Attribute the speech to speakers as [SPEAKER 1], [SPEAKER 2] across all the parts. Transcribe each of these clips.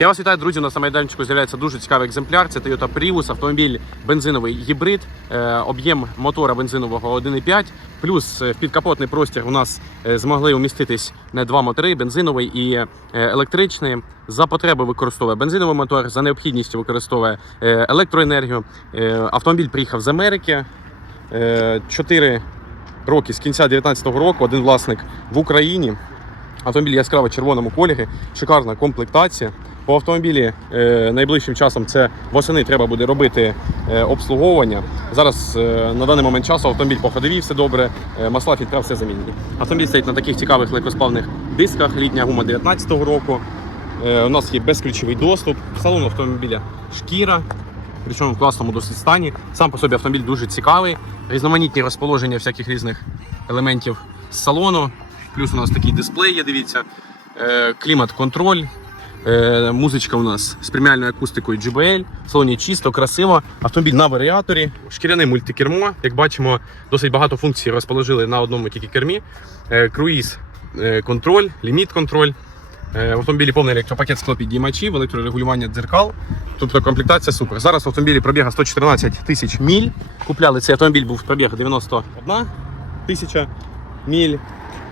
[SPEAKER 1] Я вас вітаю, друзі. У нас на майданчику з'являється дуже цікавий екземпляр. Це Toyota Prius, автомобіль бензиновий гібрид, е, об'єм мотора бензинового 1,5. Плюс е, в підкапотний простір у нас е, змогли уміститись не два мотори: бензиновий і електричний. За потреби використовує бензиновий мотор, за необхідністю використовує електроенергію. Автомобіль приїхав з Америки. Е, Чотири роки з кінця 2019 року. Один власник в Україні. Автомобіль яскраво червоному кольорі, шикарна комплектація. По автомобілі е, найближчим часом це восени треба буде робити е, обслуговування. Зараз е, на даний момент часу автомобіль по ходовій все добре, масла фільтра все замінені. Автомобіль стоїть на таких цікавих легкосплавних дисках, літня гума 2019 року. У нас є безключовий доступ. Салон автомобіля шкіра, причому в класному досить стані. Сам по собі автомобіль дуже цікавий, різноманітні розположення всяких різних елементів з салону. Плюс у нас такий дисплей є, дивіться, клімат-контроль. Е, Музичка у нас з преміальною акустикою JBL. В салоні чисто, красиво. Автомобіль на варіаторі, шкіряне мультикермо. Як бачимо, досить багато функцій розположили на одному тільки кермі. Е, Круїз е, контроль, ліміт контроль. Е, В автомобілі повний електропакет склопідіймачів, електрорегулювання дзеркал. Тобто комплектація супер. Зараз в автомобілі пробіга 114 тисяч міль. Купляли цей автомобіль, був пробіг 91 тисяча міль.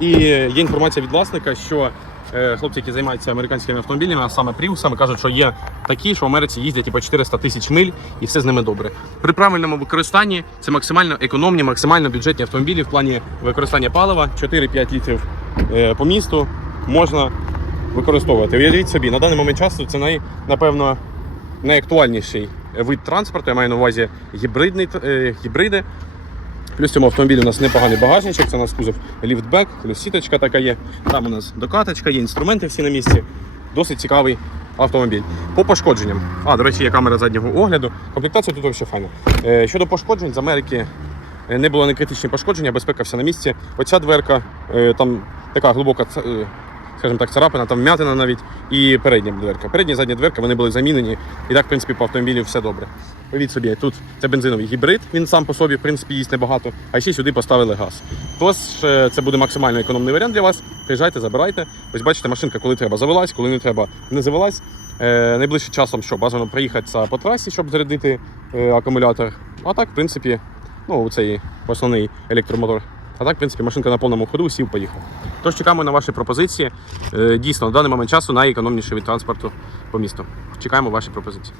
[SPEAKER 1] І є інформація від власника, що е, хлопці, які займаються американськими автомобілями, а саме пріусами, кажуть, що є такі, що в Америці їздять по 400 тисяч миль, і все з ними добре. При правильному використанні це максимально економні, максимально бюджетні автомобілі в плані використання палива 4-5 літрів е, по місту можна використовувати. Уявіть собі, на даний момент часу це най, напевно найактуальніший вид транспорту. Я маю на увазі гібридний, е, гібриди. Плюс в цьому автомобілі у нас непоганий багажничок, це у нас кузов ліфтбек, плюс сіточка така є. Там у нас докаточка, є інструменти всі на місці. Досить цікавий автомобіль. По пошкодженням. А, до речі, є камера заднього огляду. Комплектація тут все файна. Е, щодо пошкоджень, з Америки е, не було не критичні пошкодження, безпека вся на місці. Оця дверка, е, там така глибока, скажімо так, царапина, там вмятина навіть, і передня дверка. Передня і задня дверка вони були замінені. І так, в принципі, по автомобілю все добре. Уявіть собі, тут це бензиновий гібрид, він сам по собі, в принципі, їсть небагато, а ще сюди поставили газ. Тож е, це буде максимально економний варіант для вас. Приїжджайте, забирайте. Ось бачите, машинка, коли треба завелась, коли не треба, не завелась. Е, найближчим часом що бажано проїхатися по трасі, щоб зарядити е, акумулятор. А так, в принципі, ну, цей основний електромотор. А так, в принципі, машинка на повному ходу, сів, поїхав. Тож чекаємо на ваші пропозиції. Е, дійсно, на даний момент часу найекономніший від транспорту по місту. Чекаємо ваші пропозиції.